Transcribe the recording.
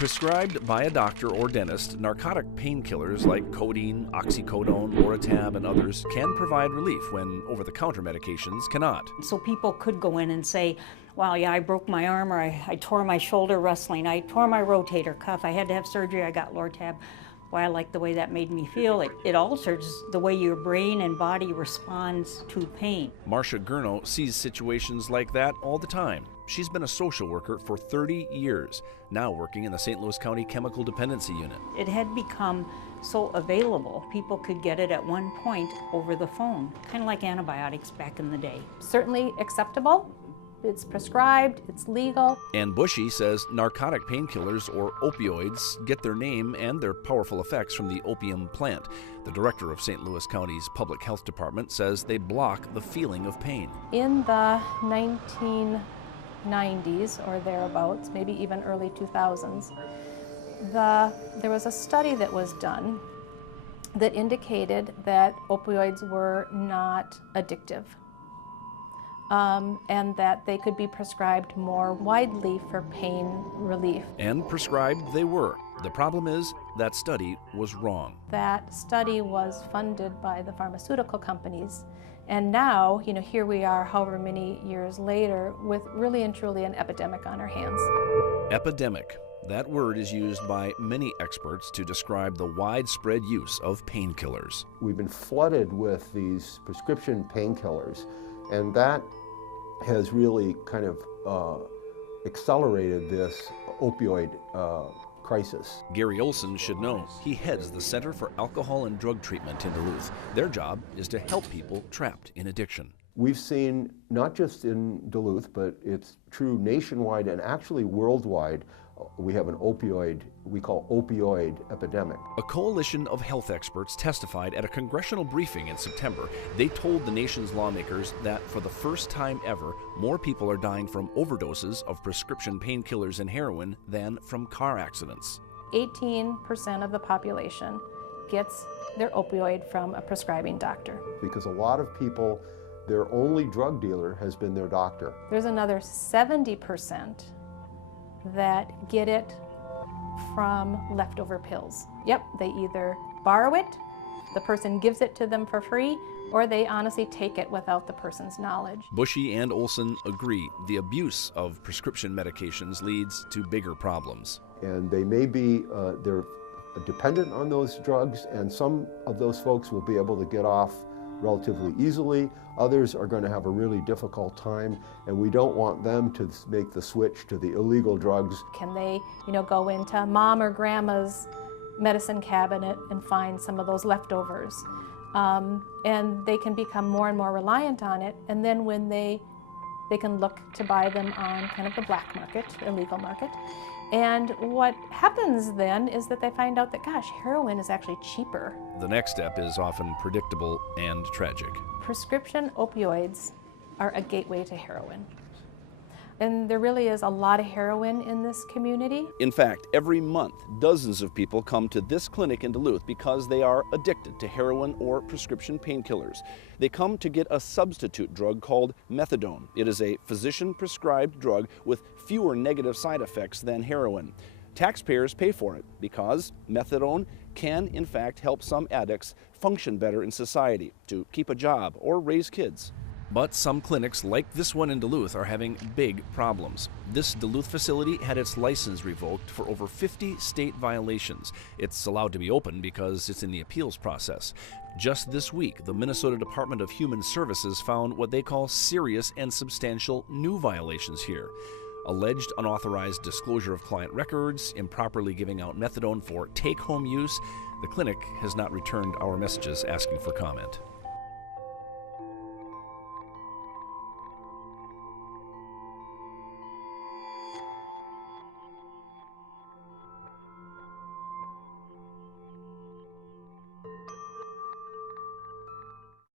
Prescribed by a doctor or dentist, narcotic painkillers like codeine, oxycodone, Loratab, and others can provide relief when over-the-counter medications cannot. So people could go in and say, wow, yeah, I broke my arm, or I tore my shoulder wrestling, I tore my rotator cuff, I had to have surgery, I got Loratab. Well, I like the way that made me feel. It alters the way your brain and body responds to pain. Marcia Gurno sees situations like that all the time. She's been a social worker for 30 years, now working in the St. Louis County Chemical Dependency Unit. It had become so available. People could get it at one point over the phone, kind of like antibiotics back in the day. Certainly acceptable. It's prescribed, it's legal. Ann Bushy says narcotic painkillers, or opioids, get their name and their powerful effects from the opium plant. The director of St. Louis County's Public Health Department says they block the feeling of pain. In the 1990s or thereabouts, maybe even early 2000s, there was a study that was done that indicated that opioids were not addictive. And that they could be prescribed more widely for pain relief. And prescribed they were. The problem is that study was wrong. That study was funded by the pharmaceutical companies. And now, here we are however many years later with really and truly an epidemic on our hands. Epidemic. That word is used by many experts to describe the widespread use of painkillers. We've been flooded with these prescription painkillers, and that has really kind of accelerated this opioid crisis. Gary Olson should know. He heads the Center for Alcohol and Drug Treatment in Duluth. Their job is to help people trapped in addiction. We've seen, not just in Duluth, but it's true nationwide and actually worldwide, we have an opioid, we call opioid epidemic. A coalition of health experts testified at a congressional briefing in September. They told the nation's lawmakers that for the first time ever, more people are dying from overdoses of prescription painkillers and heroin than from car accidents. 18% of the population gets their opioid from a prescribing doctor. Because a lot of people, their only drug dealer has been their doctor. There's another 70% that get it from leftover pills. Yep, they either borrow it, the person gives it to them for free, or they honestly take it without the person's knowledge. Bushy and Olson agree the abuse of prescription medications leads to bigger problems. And they may be, they're dependent on those drugs, and some of those folks will be able to get off relatively easily. Others are going to have a really difficult time, and we don't want them to make the switch to the illegal drugs. Can they, go into mom or grandma's medicine cabinet and find some of those leftovers? And they can become more and more reliant on it, and then when they can look to buy them on kind of the black market, illegal market. And what happens then is that they find out that, gosh, heroin is actually cheaper. The next step is often predictable and tragic. Prescription opioids are a gateway to heroin. And there really is a lot of heroin in this community. In fact, every month, dozens of people come to this clinic in Duluth because they are addicted to heroin or prescription painkillers. They come to get a substitute drug called methadone. It is a physician-prescribed drug with fewer negative side effects than heroin. Taxpayers pay for it because methadone can, in fact, help some addicts function better in society, to keep a job or raise kids. But some clinics, like this one in Duluth, are having big problems. This Duluth facility had its license revoked for over 50 state violations. It's allowed to be open because it's in the appeals process. Just this week, the Minnesota Department of Human Services found what they call serious and substantial new violations here. Alleged unauthorized disclosure of client records, improperly giving out methadone for take-home use. The clinic has not returned our messages asking for comment.